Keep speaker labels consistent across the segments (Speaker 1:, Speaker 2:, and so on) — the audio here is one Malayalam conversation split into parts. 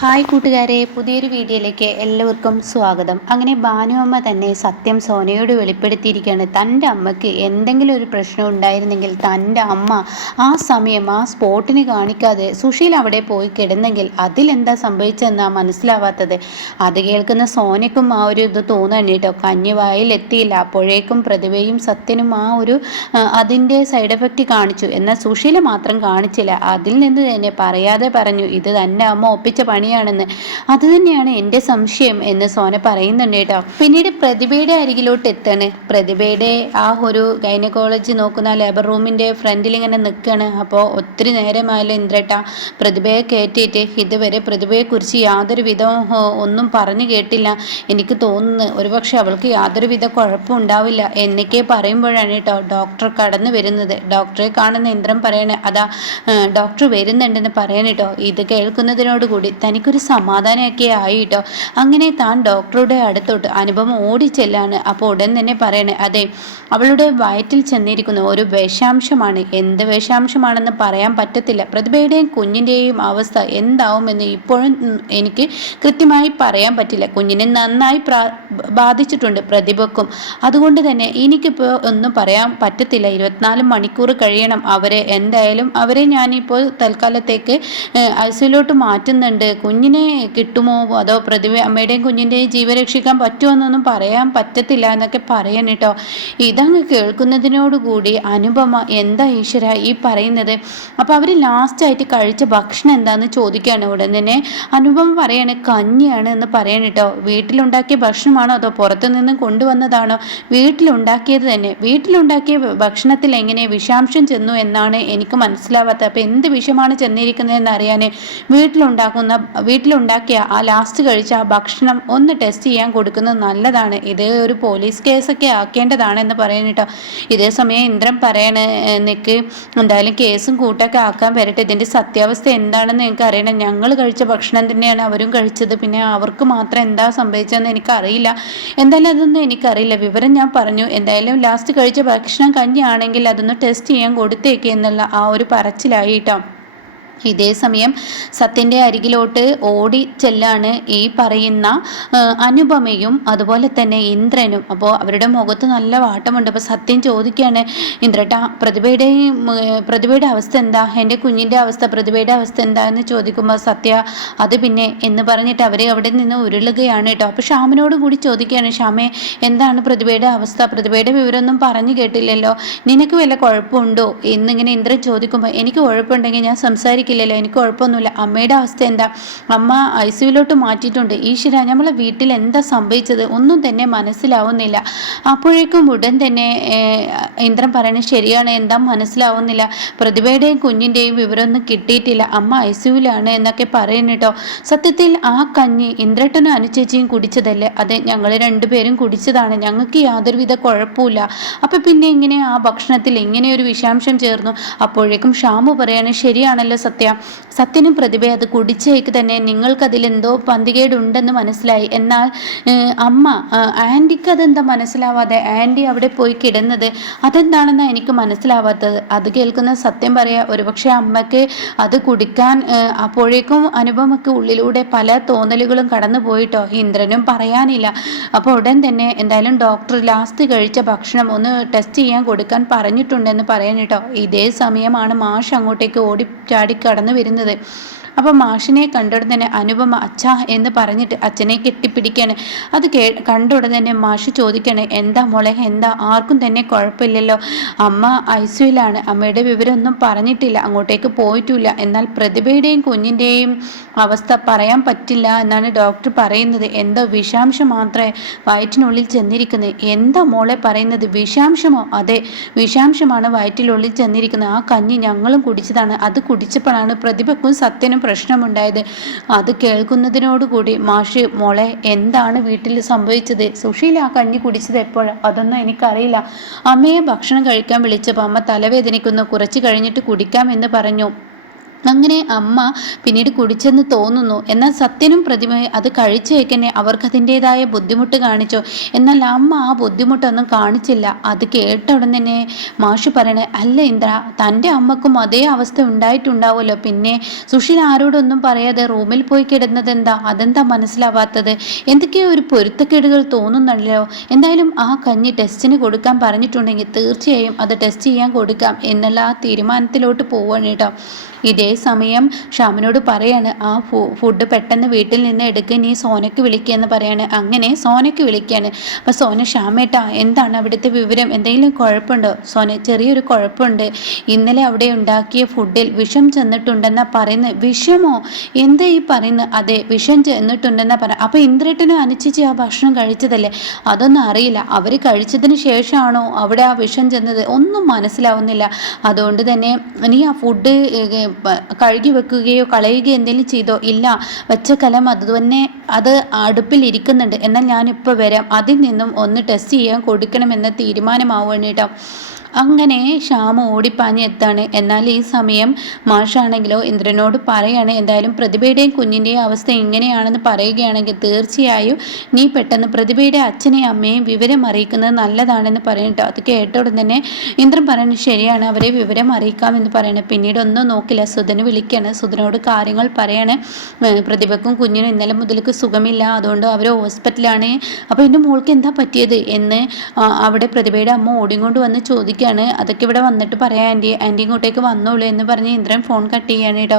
Speaker 1: ഹായ് കൂട്ടുകാരെ പുതിയൊരു വീഡിയോയിലേക്ക് എല്ലാവർക്കും സ്വാഗതം. അങ്ങനെ ഭാനുവമ്മ തന്നെ സത്യം സോനയോട് വെളിപ്പെടുത്തിയിരിക്കുകയാണ്. തന്റെ അമ്മയ്ക്ക് എന്തെങ്കിലും ഒരു പ്രശ്നം ഉണ്ടായിരുന്നെങ്കിൽ തന്റെ അമ്മ ആ സമയം ആ സ്പോട്ടിന് കാണിക്കാതെ സുശീൽ അവിടെ പോയി കിടന്നെങ്കിൽ അതിലെന്താ സംഭവിച്ചതെന്നാ മനസ്സിലാവാത്തത്. അത് കേൾക്കുന്ന സോനയ്ക്കും ആ ഒരു ഇത് തോന്നുകയാണ് കേട്ടോ. കഞ്ഞിവായിൽ എത്തിയില്ല അപ്പോഴേക്കും പ്രതിഭയും സത്യനും ആ ഒരു അതിന്റെ സൈഡ് എഫക്റ്റ് കാണിച്ചു. എന്നാൽ സുശീല മാത്രം കാണിച്ചില്ല. അതിൽ നിന്ന് തന്നെ പറയാതെ പറഞ്ഞു ഇത് തന്നെ അമ്മ ഒപ്പിച്ച പണിയാണെന്ന്. അത് തന്നെയാണ് എന്റെ സംശയം എന്ന് സോന പറയുന്നുണ്ട് കേട്ടോ. പിന്നീട് പ്രതിഭയുടെ അരികിലോട്ട് എത്താണ്. പ്രതിഭയുടെ ആ ഒരു ഗൈനക്കോളജി നോക്കുന്ന ലേബർ റൂമിന്റെ ഫ്രണ്ടിൽ ഇങ്ങനെ നിൽക്കുകയാണ് അപ്പോൾ ഒത്തിരി നേരമായാലും ഇന്ദ്രേട്ട പ്രതിഭയെ കയറ്റിയിട്ട്. ഇതുവരെ പ്രതിഭയെക്കുറിച്ച് യാതൊരു വിധം ഒന്നും പറഞ്ഞു കേട്ടില്ല. എനിക്ക് തോന്നുന്നു ഒരുപക്ഷെ അവൾക്ക് യാതൊരു വിധ കുഴപ്പം ഉണ്ടാവില്ല എന്നൊക്കെ പറയുമ്പോഴാണ് കേട്ടോ ഡോക്ടർ കടന്നു വരുന്നത്. ഡോക്ടറെ കാണുന്ന ഇന്ദ്രൻ പറയണേ അതാ ഡോക്ടർ വരുന്നുണ്ടെന്ന് പറയാൻ കേട്ടോ. ഇത് കേൾക്കുന്നതിനോടുകൂടി തനിക്കൊരു സമാധാനമൊക്കെ ആയി കേട്ടോ അങ്ങനെ താൻ ഡോക്ടറുടെ അടുത്തോട്ട് അനുഭവം ഓടിച്ചെല്ലാണ് അപ്പോൾ ഉടൻ തന്നെ പറയണേ അതെ അവളുടെ വയറ്റിൽ ചെന്നിരിക്കുന്ന ഒരു വിഷാംശമാണ്. എന്ത് വിഷാംശമാണെന്ന് പറയാൻ പറ്റത്തില്ല. പ്രതിഭയുടെയും കുഞ്ഞിന്റെയും അവസ്ഥ എന്താവുമെന്ന് ഇപ്പോഴും എനിക്ക് കൃത്യമായി പറയാൻ പറ്റില്ല. കുഞ്ഞിനെ നന്നായി ബാധിച്ചിട്ടുണ്ട് പ്രതിഭക്കും. അതുകൊണ്ട് തന്നെ എനിക്കിപ്പോൾ ഒന്നും പറയാൻ പറ്റത്തില്ല. ഇരുപത്തിനാല് മണിക്കൂർ കഴിയണം അവരെ. എന്തായാലും അവരെ ഞാനിപ്പോൾ തൽക്കാലത്തേക്ക് ഐസിലോട്ട് മാറ്റുന്നുണ്ട്. കുഞ്ഞിനെ കിട്ടുമോ? അതോ പ്രതിഭ അമ്മയുടെയും കുഞ്ഞിന്റെയും ജീവൻ രക്ഷിക്കാൻ പറ്റുമോ എന്നൊന്നും പറയാൻ പറ്റത്തില്ല എന്നൊക്കെ പറയണം കേട്ടോ. ഇതങ്ങ് കേൾക്കുന്നതിനോടുകൂടി അനുപമ എന്താ ഈശ്വര ഈ പറയുന്നത്? അപ്പോൾ അവർ ലാസ്റ്റായിട്ട് കഴിച്ച ഭക്ഷണം എന്താണെന്ന് ചോദിക്കുകയാണ് ഉടൻ തന്നെ അനുപമ പറയാണ് കഞ്ഞിയാണ് എന്ന് പറയണം കേട്ടോ. വീട്ടിലുണ്ടാക്കിയ ഭക്ഷണമാണോ അതോ പുറത്തു നിന്നും കൊണ്ടുവന്നതാണോ? വീട്ടിലുണ്ടാക്കിയത് തന്നെ. വീട്ടിലുണ്ടാക്കിയ ഭക്ഷണത്തിൽ എങ്ങനെ വിഷാംശം ചെന്നു എന്നാണ് എനിക്ക് മനസ്സിലാവാത്തത്. അപ്പോൾ എന്ത് വിഷമാണ് ചെന്നിരിക്കുന്നതെന്ന് അറിയാൻ വീട്ടിലുണ്ടാക്കുന്ന വീട്ടിലുണ്ടാക്കിയ ആ ലാസ്റ്റ് കഴിച്ച ആ ഭക്ഷണം ഒന്ന് ടെസ്റ്റ് ചെയ്യാൻ കൊടുക്കുന്നത് നല്ലതാണ്. ഇത് ഒരു പോലീസ് കേസൊക്കെ ആക്കേണ്ടതാണ് എന്ന് പറയാനിട്ടോ ഇതേ സമയം ഇന്ദ്രൻ പറയണ നിക്ക് എന്തായാലും കേസും കൂട്ടൊക്കെ ആക്കാൻ വരട്ടെ. ഇതിന്റെ സത്യാവസ്ഥ എന്താണെന്ന് എനിക്ക് അറിയണം. ഞങ്ങൾ കഴിച്ച ഭക്ഷണം തന്നെയാണ് അവരും കഴിച്ചത്. പിന്നെ അവർക്ക് മാത്രം എന്താ സംഭവിച്ചതെന്ന് എനിക്കറിയില്ല. എന്തായാലും അതൊന്നും എനിക്കറിയില്ല. വിവരം ഞാൻ പറഞ്ഞു. എന്തായാലും ലാസ്റ്റ് കഴിച്ച ഭക്ഷണം കഞ്ഞിയാണെങ്കിൽ അതൊന്ന് ടെസ്റ്റ് ചെയ്യാൻ കൊടുത്തേക്ക് എന്നുള്ള ആ ഒരു പറച്ചിലായിട്ടോ സമയം സത്യന്റെ അരികിലോട്ട് ഓടി ചെല്ലാണ് ഈ പറയുന്ന അനുപമയും അതുപോലെ തന്നെ ഇന്ദ്രനും. അപ്പോൾ അവരുടെ മുഖത്ത് നല്ല വാട്ടമുണ്ട്. അപ്പോൾ സത്യം ചോദിക്കുകയാണ് ഇന്ദ്രട്ട പ്രതിഭയുടെ പ്രതിഭയുടെ അവസ്ഥ എന്താ? എന്റെ കുഞ്ഞിന്റെ അവസ്ഥ പ്രതിഭയുടെ അവസ്ഥ എന്താ എന്ന് ചോദിക്കുമ്പോൾ സത്യ അത് പിന്നെ എന്ന് പറഞ്ഞിട്ട് അവർ അവിടെ നിന്ന് ഉരുളുകയാണ് കേട്ടോ. അപ്പോൾ ഷ്യാമിനോട് കൂടി ചോദിക്കുകയാണ് ഷ്യാമെ എന്താണ് പ്രതിഭയുടെ അവസ്ഥ? പ്രതിഭയുടെ വിവരമൊന്നും പറഞ്ഞു കേട്ടില്ലല്ലോ. നിനക്ക് വല്ല കുഴപ്പമുണ്ടോ? എന്നിങ്ങനെ ഇന്ദ്രൻ ചോദിക്കുമ്പോൾ എനിക്ക് കുഴപ്പമുണ്ടെങ്കിൽ ഞാൻ സംസാരിക്കും. സംസാരിക്കില്ലല്ലോ എനിക്ക് കുഴപ്പമൊന്നുമില്ല. അമ്മയുടെ അവസ്ഥ എന്താ? അമ്മ ഐ സിയുലോട്ട് മാറ്റിയിട്ടുണ്ട്. ഈശ്വര നമ്മളെ വീട്ടിൽ എന്താ സംഭവിച്ചത്? ഒന്നും തന്നെ മനസ്സിലാവുന്നില്ല. അപ്പോഴേക്കും ഉടൻ തന്നെ ഇന്ദ്രൻ പറയണത് ശരിയാണ്. എന്താ മനസ്സിലാവുന്നില്ല? പ്രതിഭയുടെയും കുഞ്ഞിന്റെയും വിവരമൊന്നും കിട്ടിയിട്ടില്ല. അമ്മ ഐ സിയുലാണ് എന്നൊക്കെ പറയുന്നു സത്യത്തിൽ ആ കഞ്ഞി ഇന്ദ്രട്ടനും അനുചേച്ചിയും കുടിച്ചതല്ലേ? അതെ ഞങ്ങൾ രണ്ടുപേരും കുടിച്ചതാണ്. ഞങ്ങൾക്ക് യാതൊരുവിധ കുഴപ്പമില്ല അപ്പം പിന്നെ ഇങ്ങനെ ആ ഭക്ഷണത്തിൽ ഇങ്ങനെ ഒരു വിഷാംശം ചേർന്നു. അപ്പോഴേക്കും ഷാമു പറയാണ് ശരിയാണല്ലോ സത്യം. സത്യ. സത്യനും പ്രതിഭയും അത് കുടിച്ചേക്ക് തന്നെ. നിങ്ങൾക്കതിലെന്തോ പന്തികേടുണ്ടെന്ന് മനസ്സിലായി. എന്നാൽ അമ്മ ആന്റിക്ക് അതെന്താ മനസ്സിലാവാതെ ആന്റി അവിടെ പോയി കിടന്നത്? അതെന്താണെന്ന് എനിക്ക് മനസ്സിലാവാത്തത്. അത് കേൾക്കുന്ന സത്യം പറയാ ഒരുപക്ഷെ അമ്മയ്ക്ക് അത് കുടിക്കാൻ അപ്പോഴേക്കും അനുഭവമൊക്കെ ഉള്ളിലൂടെ പല തോന്നലുകളും കടന്നു പോയിട്ടോ? ഇന്ദ്രനും പറയാനില്ല. അപ്പോൾ ഉടൻ തന്നെ എന്തായാലും ഡോക്ടർ ലാസ്റ്റ് കഴിച്ച ഭക്ഷണം ഒന്ന് ടെസ്റ്റ് ചെയ്യാൻ കൊടുക്കാൻ പറഞ്ഞിട്ടുണ്ടെന്ന് പറയാനിട്ടോ? ഇതേ സമയമാണ് മാഷ് അങ്ങോട്ടേക്ക് ഓടി ചാടി കടന്നു വരുന്നത് അപ്പോൾ മാഷിനെ കണ്ടുടൻ തന്നെ അനുപമ അച്ഛാ എന്ന് പറഞ്ഞിട്ട് അച്ഛനെ കെട്ടിപ്പിടിക്കാണ്. അത് കേ കണ്ടുടൻ തന്നെ മാഷ് ചോദിക്കുകയാണ് എന്താ മോളെ എന്താ? ആർക്കും തന്നെ കുഴപ്പമില്ലല്ലോ. അമ്മ ഐസിയുലാണ്. അമ്മയുടെ വിവരമൊന്നും പറഞ്ഞിട്ടില്ല. അങ്ങോട്ടേക്ക് പോയിട്ടില്ല. എന്നാൽ പ്രതിഭയുടെയും കുഞ്ഞിന്റെയും അവസ്ഥ പറയാൻ പറ്റില്ല എന്നാണ് ഡോക്ടർ പറയുന്നത്. എന്തോ വിഷാംശം മാത്രമേ വയറ്റിനുള്ളിൽ ചെന്നിരിക്കുന്നത് എന്താ മോളെ പറയുന്നത്? വിഷാംശമോ? അതെ വിഷാംശമാണ് വയറ്റിനുള്ളിൽ ചെന്നിരിക്കുന്നത് ആ കഞ്ഞി ഞങ്ങളും കുടിച്ചതാണ്. അത് കുടിച്ചപ്പോഴാണ് പ്രതിഭക്കും സത്യനും പ്രശ്നമുണ്ടായത്. അത് കേൾക്കുന്നതിനോടുകൂടി മാഷ് മോളെ എന്താണ് വീട്ടിൽ സംഭവിച്ചത്? സുശീല ആ കഞ്ഞി കുടിച്ചത് എപ്പോഴാണ് അതൊന്നും എനിക്കറിയില്ല. അമ്മയെ ഭക്ഷണം കഴിക്കാൻ വിളിച്ചപ്പോൾ അമ്മ തലവേദനിക്കുന്നു. കുറച്ച് കഴിഞ്ഞിട്ട് കുടിക്കാം എന്ന് പറഞ്ഞു. അങ്ങനെ അമ്മ പിന്നീട് കുടിച്ചെന്ന് തോന്നുന്നു. എന്നാൽ സത്യനും പ്രതിമ അത് കഴിച്ചേക്കന്നെ അവർക്കതിന്റെതായ ബുദ്ധിമുട്ട് കാണിച്ചു. എന്നാൽ അമ്മ ആ ബുദ്ധിമുട്ടൊന്നും കാണിച്ചില്ല. അത് കേട്ട ഉടൻ തന്നെ മാഷു പറയണേ അല്ല ഇന്ദ്ര തന്റെ അമ്മക്കും അതേ അവസ്ഥ ഉണ്ടായിട്ടുണ്ടാവുമല്ലോ. പിന്നെ സുഷിൽ ആരോടൊന്നും പറയാതെ റൂമിൽ പോയി കിടന്നത് എന്താ അതെന്താ മനസ്സിലാവാത്തത്? എന്തൊക്കെയോ ഒരു പൊരുത്തക്കേടുകൾ തോന്നുന്നുണ്ടല്ലോ. എന്തായാലും ആ കഞ്ഞി ടെസ്റ്റിന് കൊടുക്കാൻ പറഞ്ഞിട്ടുണ്ടെങ്കിൽ തീർച്ചയായും അത് ടെസ്റ്റ് ചെയ്യാൻ കൊടുക്കാം എന്നുള്ള ആ തീരുമാനത്തിലോട്ട് പോവാണ് കേട്ടോ. ഇതേ സമയം ഷാമിനോട് പറയാണ് ആ ഫുഡ് പെട്ടെന്ന് വീട്ടിൽ നിന്ന് എടുക്കുക നീ സോനയ്ക്ക് വിളിക്കുക എന്ന് പറയാണ്. അങ്ങനെ സോനയ്ക്ക് വിളിക്കുകയാണ് അപ്പോൾ സോന ഷാമേട്ടാ എന്താണ് അവിടുത്തെ വിവരം? എന്തെങ്കിലും കുഴപ്പമുണ്ടോ? സോന ചെറിയൊരു കുഴപ്പമുണ്ട്. ഇന്നലെ അവിടെ ഉണ്ടാക്കിയ ഫുഡിൽ വിഷം ചെന്നിട്ടുണ്ടെന്നാ പറയുന്നത്. വിഷമോ? എന്താ ഈ പറയുന്നത്? അതെ വിഷം ചെന്നിട്ടുണ്ടെന്നാ പറയാം അപ്പോൾ ഇന്ദ്രേട്ടനും അനുചിച്ച് ആ ഭക്ഷണം കഴിച്ചതല്ലേ? അതൊന്നും അറിയില്ല. അവർ കഴിച്ചതിന് ശേഷമാണോ അവിടെ ആ വിഷം ചെന്നത്? ഒന്നും മനസ്സിലാവുന്നില്ല. അതുകൊണ്ട് തന്നെ നീ ആ ഫുഡ് കഴുകി വെക്കുകയോ കളയുകയോ എന്തെങ്കിലും ചെയ്തോ ഇല്ല വെച്ച കലം അത് തന്നെ അത് അടുപ്പിൽ ഇരിക്കുന്നുണ്ട്. എന്നാൽ ഞാനിപ്പോൾ വരാം. അതിൽ നിന്നും ഒന്ന് ടെസ്റ്റ് ചെയ്യാൻ കൊടുക്കണമെന്ന തീരുമാനമാവുകയാണ് കേട്ടോ അങ്ങനെ ശ്യാമ ഓടിപ്പാഞ്ഞ് എത്താണ്. എന്നാൽ ഈ സമയം മാഷാണെങ്കിലോ ഇന്ദ്രനോട് പറയാണ് എന്തായാലും പ്രതിഭയുടെയും കുഞ്ഞിന്റെയും അവസ്ഥ ഇങ്ങനെയാണെന്ന് പറയുകയാണെങ്കിൽ തീർച്ചയായും നീ പെട്ടെന്ന് പ്രതിഭയുടെ അച്ഛനെയും അമ്മയെയും വിവരം അറിയിക്കുന്നത് നല്ലതാണെന്ന് പറയട്ടോ അത് കേട്ടോടെ തന്നെ ഇന്ദ്രൻ പറയുന്നത് ശരിയാണ് അവരെ വിവരം അറിയിക്കാം എന്ന് പറയണേ. പിന്നീട് ഒന്നും നോക്കില്ല. സുധന് വിളിക്കുകയാണ് സുധനോട് കാര്യങ്ങൾ പറയാണ്. പ്രതിഭക്കും കുഞ്ഞിനും ഇന്നലെ മുതൽക്ക് സുഖമില്ല. അതുകൊണ്ട് അവർ ഹോസ്പിറ്റലാണ് അപ്പോൾ എന്റെ മോൾക്ക് എന്താ പറ്റിയത്? എന്ന് അവിടെ പ്രതിഭയുടെ അമ്മ ഓടിക്കൊണ്ട് വന്ന് ചോദിക്കും ചോദിക്കുകയാണ് അതൊക്കെ ഇവിടെ വന്നിട്ട് പറയാം ആന്റി ആന്റി ഇങ്ങോട്ടേക്ക് വന്നോളൂ എന്ന് പറഞ്ഞ് ഇന്ദ്രൻ ഫോൺ കട്ട് ചെയ്യാണ് കേട്ടോ.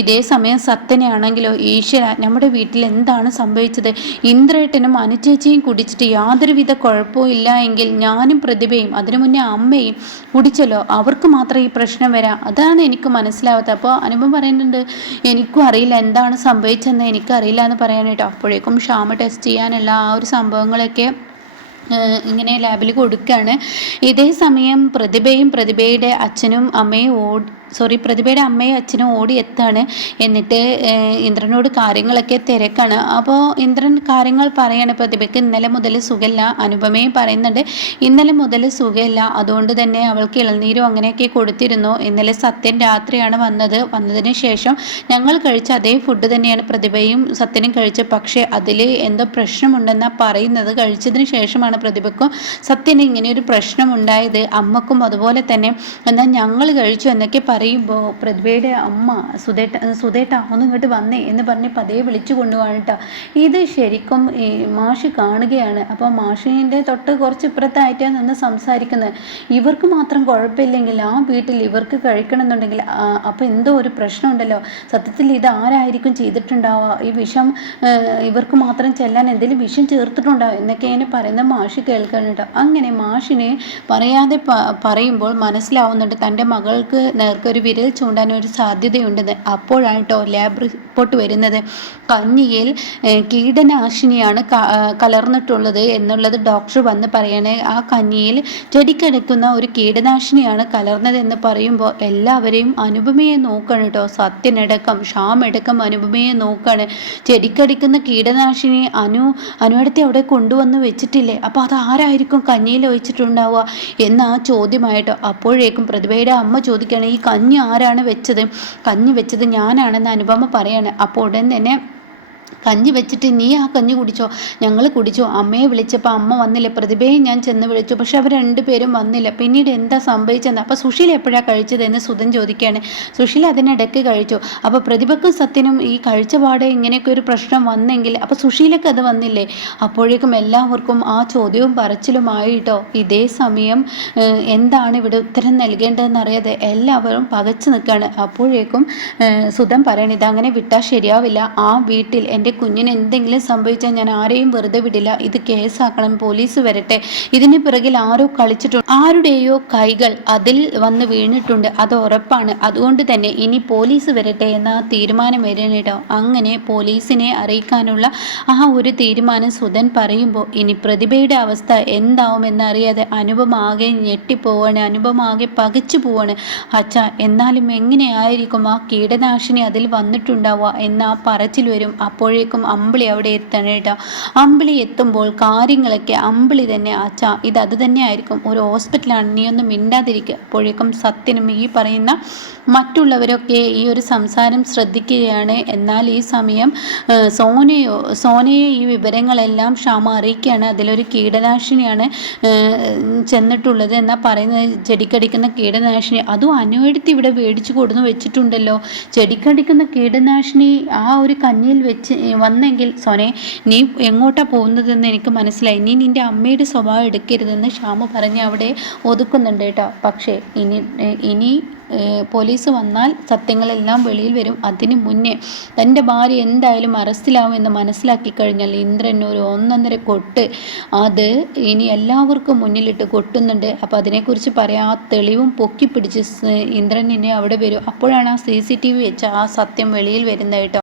Speaker 1: ഇതേ സമയം സത്യനാണെങ്കിലോ ഈശ്വര നമ്മുടെ വീട്ടിൽ എന്താണ് സംഭവിച്ചത്? ഇന്ദ്രേട്ടനും അനുചേച്ചിയും കുടിച്ചിട്ട് യാതൊരുവിധ കുഴപ്പവും ഇല്ല എങ്കിൽ ഞാനും പ്രതിഭയും അതിനു മുന്നേ അമ്മയും കുടിച്ചല്ലോ. അവർക്ക് മാത്രം ഈ പ്രശ്നം വരാം. അതാണ് എനിക്ക് മനസ്സിലാവാത്തത്. അപ്പോൾ അനുഭവം പറയുന്നുണ്ട് എനിക്കും അറിയില്ല എന്താണ് സംഭവിച്ചതെന്ന് എനിക്കറിയില്ല എന്ന് പറയാനായിട്ട് അപ്പോഴേക്കും ക്ഷാമ ടെസ്റ്റ് ചെയ്യാനുള്ള ആ ഒരു സംഭവങ്ങളൊക്കെ ഇങ്ങനെ ലാബിൽ കൊടുക്കുകയാണ് ഇതേ സമയം പ്രതിഭയും പ്രതിഭയുടെ അച്ഛനും അമ്മയും സോറി പ്രതിഭയുടെ അമ്മയും അച്ഛനും ഓടി എത്താണ് എന്നിട്ട് ഇന്ദ്രനോട് കാര്യങ്ങളൊക്കെ തിരക്കാണ്. അപ്പോൾ ഇന്ദ്രൻ കാര്യങ്ങൾ പറയാണ് പ്രതിഭയ്ക്ക് ഇന്നലെ മുതൽ സുഖമില്ല അനുപമയും പറയുന്നുണ്ട് ഇന്നലെ മുതൽ സുഖമില്ല അതുകൊണ്ട് തന്നെ അവൾക്ക് ഇളനീരും അങ്ങനെയൊക്കെ കൊടുത്തിരുന്നു. ഇന്നലെ സത്യൻ രാത്രിയാണ് വന്നത്. വന്നതിന് ശേഷം ഞങ്ങൾ കഴിച്ച അതേ ഫുഡ് തന്നെയാണ് പ്രതിഭയും സത്യനും കഴിച്ചത്. പക്ഷേ അതിൽ എന്തോ പ്രശ്നമുണ്ടെന്നാണ് പറയുന്നത്. കഴിച്ചതിന് ശേഷമാണ് പ്രതിഭയ്ക്കും സത്യന് ഇങ്ങനെ ഒരു പ്രശ്നം ഉണ്ടായത് അമ്മക്കും അതുപോലെ തന്നെ എന്നാൽ ഞങ്ങൾ കഴിച്ചു എന്നൊക്കെ പറയുമ്പോൾ പ്രതിഭയുടെ അമ്മ സുധേട്ട സുധേട്ട ഒന്ന് ഇങ്ങോട്ട് വന്നേ എന്ന് പറഞ്ഞ് പതേ വിളിച്ചു കൊണ്ടുപോകാൻ ഇത് ശരിക്കും മാഷി കാണുകയാണ്. അപ്പോൾ മാഷിന്റെ തൊട്ട് കുറച്ച് ഇപ്പുറത്തായിട്ടാണ് നിന്ന് സംസാരിക്കുന്നത് ഇവർക്ക് മാത്രം കുഴപ്പമില്ലെങ്കിൽ ആ വീട്ടിൽ ഇവർക്ക് കഴിക്കണമെന്നുണ്ടെങ്കിൽ അപ്പോൾ എന്തോ ഒരു പ്രശ്നമുണ്ടല്ലോ. സത്യത്തിൽ ഇത് ആരായിരിക്കും ചെയ്തിട്ടുണ്ടാവുക? ഈ വിഷം ഇവർക്ക് മാത്രം ചെല്ലാൻ എന്തെങ്കിലും വിഷം ചേർത്തിട്ടുണ്ടാവും എന്നൊക്കെയാണ് പറയുന്ന മാഷി കേൾക്കുന്നുണ്ട് അങ്ങനെ മാഷിനെ പറയാതെ പറയുമ്പോൾ മനസ്സിലാവുന്നുണ്ട് തന്റെ മകൾക്ക് നേർക്ക് ഒരു വിരൽ ചൂണ്ടാൻ ഒരു സാധ്യതയുണ്ടെന്ന് അപ്പോഴാണ് കേട്ടോ ലാബ് റിപ്പോർട്ട് വരുന്നത്. കഞ്ഞിയിൽ കീടനാശിനിയാണ് കലർന്നിട്ടുള്ളത് എന്നുള്ളത് ഡോക്ടർ വന്ന് പറയണേ. ആ കഞ്ഞിയിൽ ചെടിക്കിടക്കുന്ന ഒരു കീടനാശിനിയാണ് കലർന്നതെന്ന് പറയുമ്പോൾ എല്ലാവരെയും അനുപമയെ നോക്കണം കേട്ടോ സത്യനടക്കം ഷാമടക്കം അനുപമയെ നോക്കാണ്. ചെടിക്കടിക്കുന്ന കീടനാശിനി അനു അനുവടത്തെ അവിടെ കൊണ്ടുവന്ന് വെച്ചിട്ടില്ലേ? അപ്പോൾ അത് ആരായിരിക്കും കഞ്ഞിയിൽ ഒഴിച്ചിട്ടുണ്ടാവുക? എന്ന ആ ചോദ്യമായിട്ടോ. അപ്പോഴേക്കും പ്രതിഭയുടെ അമ്മ ചോദിക്കുകയാണ് ഈ കഞ്ഞി ആരാണ് വെച്ചത്? കഞ്ഞി വെച്ചത് ഞാനാണെന്ന് അനുപമ പറയാണ്. അപ്പോൾ ഉടൻ തന്നെ കഞ്ഞി വെച്ചിട്ട് നീ ആ കഞ്ഞി കുടിച്ചോ? ഞങ്ങൾ കുടിച്ചോ. അമ്മയെ വിളിച്ചപ്പോൾ അമ്മ വന്നില്ല. പ്രതിഭയെ ഞാൻ ചെന്ന് വിളിച്ചു. പക്ഷെ അവർ രണ്ടുപേരും വന്നില്ല. പിന്നീട് എന്താ സംഭവിച്ചെന്ന്? അപ്പോൾ സുശീൽ എപ്പോഴാണ് കഴിച്ചതെന്ന് സുധൻ ചോദിക്കുകയാണ് സുശീൽ അതിനിടയ്ക്ക് കഴിച്ചു. അപ്പോൾ പ്രതിഭക്കും സത്യനും ഈ കഴിച്ച പാടെ ഇങ്ങനെയൊക്കെ ഒരു പ്രശ്നം വന്നെങ്കിൽ അപ്പോൾ സുശീലൊക്കെ അത് വന്നില്ലേ? അപ്പോഴേക്കും എല്ലാവർക്കും ആ ചോദ്യവും പറച്ചിലുമായിട്ടോ ഇതേ സമയം എന്താണ് ഇവിടെ ഉത്തരം നൽകേണ്ടതെന്ന് അറിയാതെ എല്ലാവരും പകച്ചു നിൽക്കുകയാണ് അപ്പോഴേക്കും സുധൻ പറയണിത് അങ്ങനെ വിട്ടാൽ ശരിയാവില്ല. ആ വീട്ടിൽ എന്റെ കുഞ്ഞിന് എന്തെങ്കിലും സംഭവിച്ചാൽ ഞാൻ ആരെയും വെറുതെ വിടില്ല. ഇത് കേസാക്കണം. പോലീസ് വരട്ടെ. ഇതിന് പിറകിൽ ആരോ കളിച്ചിട്ടുണ്ട്. ആരുടെയോ കൈകൾ അതിൽ വന്ന് വീണിട്ടുണ്ട്. അത് ഉറപ്പാണ്. അതുകൊണ്ട് തന്നെ ഇനി പോലീസ് വരട്ടെ എന്ന തീരുമാനം വരണേട്ടോ അങ്ങനെ പോലീസിനെ അറിയിക്കാനുള്ള ആ ഒരു തീരുമാനം സുധൻ പറയുമ്പോൾ ഇനി പ്രതിഭയുടെ അവസ്ഥ എന്താവുമെന്ന് അറിയാതെ അനുപമാകെ ഞെട്ടിപ്പോവാണ്. അനുപമാകെ പകച്ചു പോവാണ്. അച്ഛ എന്നാലും എങ്ങനെയായിരിക്കും ആ കീടനാശിനി അതിൽ വന്നിട്ടുണ്ടാവുക എന്ന ആ പറച്ചിൽ വരും. അപ്പോൾ അപ്പോഴേക്കും അമ്പിളി അവിടെ എത്തണം കേട്ടോ. അമ്പിളി എത്തുമ്പോൾ കാര്യങ്ങളൊക്കെ അമ്പിളി തന്നെ അച്ഛാ ഇത് അത് തന്നെ ആയിരിക്കും ഒരു ഹോസ്പിറ്റലാണ്. നീ ഒന്നും മിണ്ടാതിരിക്കുക അപ്പോഴേക്കും സത്യനും ഈ പറയുന്ന മറ്റുള്ളവരൊക്കെ ഈ ഒരു സംസാരം ശ്രദ്ധിക്കുകയാണ്. എന്നാൽ ഈ സമയം സോനയോ സോനയെ ഈ വിവരങ്ങളെല്ലാം ക്ഷാമ അറിയിക്കുകയാണ്. അതിലൊരു കീടനാശിനിയാണ് ചെന്നിട്ടുള്ളത് എന്നാൽ പറയുന്നത്. ചെടിക്കടിക്കുന്ന കീടനാശിനി. അതും അനുവെടുത്ത് ഇവിടെ മേടിച്ചു കൊടുന്ന് വെച്ചിട്ടുണ്ടല്ലോ. ചെടിക്കടിക്കുന്ന കീടനാശിനി ആ ഒരു കഞ്ഞിയിൽ വെച്ച് വന്നെങ്കിൽ സോനെ നീ എങ്ങോട്ടാണ് പോകുന്നതെന്ന് എനിക്ക് മനസ്സിലായി. നീ നിന്റെ അമ്മയുടെ സ്വഭാവം എടുക്കരുതെന്ന് ഷാമ പറഞ്ഞ് അവിടെ ഒതുക്കുന്നുണ്ട് കേട്ടോ. പക്ഷേ ഇനി ഇനി പോലീസ് വന്നാൽ സത്യങ്ങളെല്ലാം വെളിയിൽ വരും. അതിന് മുന്നേ തന്റെ ഭാര്യ എന്തായാലും അറസ്റ്റിലാവുമെന്ന് മനസ്സിലാക്കി കഴിഞ്ഞാൽ ഇന്ദ്രൻ ഒരു ഒന്നൊന്നര കൊട്ട് അത് ഇനി എല്ലാവർക്കും മുന്നിലിട്ട് കൊട്ടുന്നുണ്ട്. അപ്പോൾ അതിനെക്കുറിച്ച് പറയാം ആ തെളിവും പൊക്കി പിടിച്ച് ഇന്ദ്രൻ ഇനി അവിടെ വരും. അപ്പോഴാണ് ആ സി സി ടി വി വെച്ച് ആ സത്യം വെളിയിൽ വരുന്നത് കേട്ടോ.